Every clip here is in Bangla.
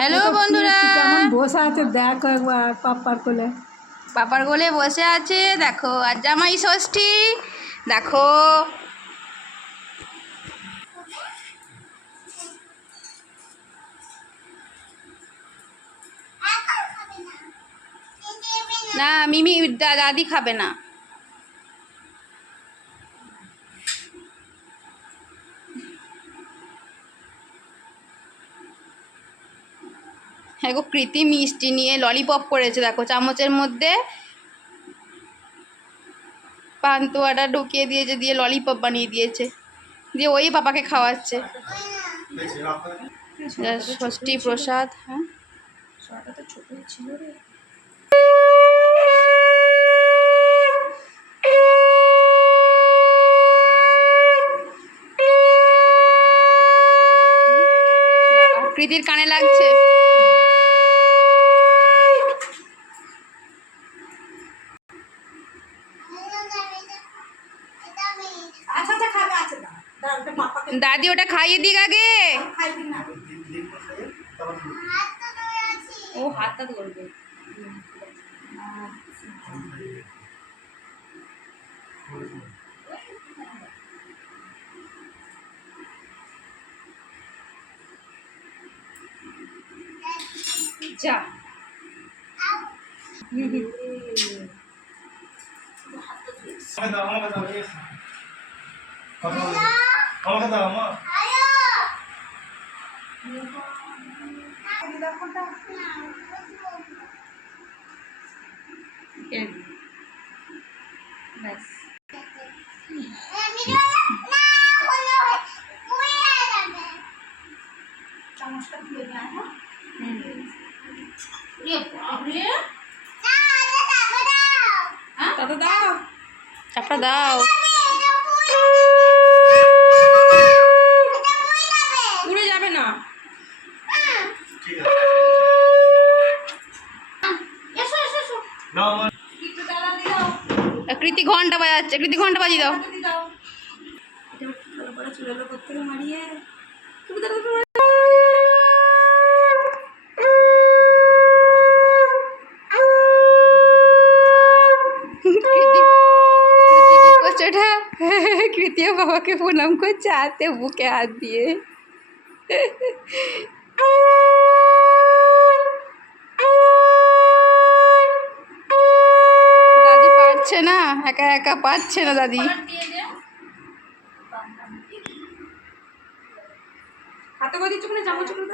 হ্যালো বন্ধুরা, কেমন বসে আছে দেখো একবার পাপার কোলে বসে আছে। দেখো আর জামাই ষষ্ঠী। দেখো না, মিমি দাদি খাবে না। হ্যাঁ গো, কৃতি মিষ্টি নিয়ে ললিপপ করেছে। দেখো চামচের মধ্যে পান্তুয়াটা ঢুকিয়ে দিয়েছে, দিয়ে ললিপপ বানিয়ে দিয়েছে, দিয়ে ওই পাপাকে খাওয়াচ্ছে। ষষ্ঠী প্রসাদ। হ্যাঁ কৃতির কানে লাগছে। দাদি ওটা খাইয়ে দিক আগে। ও হাতটা ধরবে। যা চাপটা দাও। উড়ে যাবে না। কৃতি ঘন্টা বাজাচ্ছে, কৃতি ঘন্টা বাজিয়ে দাও। কৃতিও বাবাকে প্রণাম করছে, হাতে বুকে হাত দিয়ে। দাদি পারছে না, একা একা পারছে না দাদি। হাতে করে দিচ্ছ মানে চামচ করে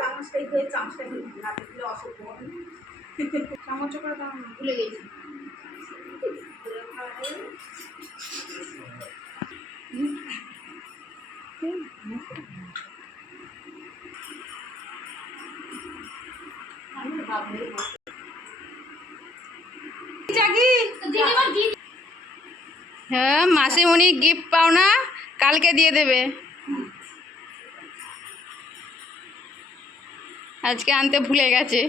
চামচ করে দাও, ভুলে গেছি। হ্যাঁ, মাসিমণি গিফট পাও না, কালকে দিয়ে দেবে। আজকে আনতে ভুলে গেছে।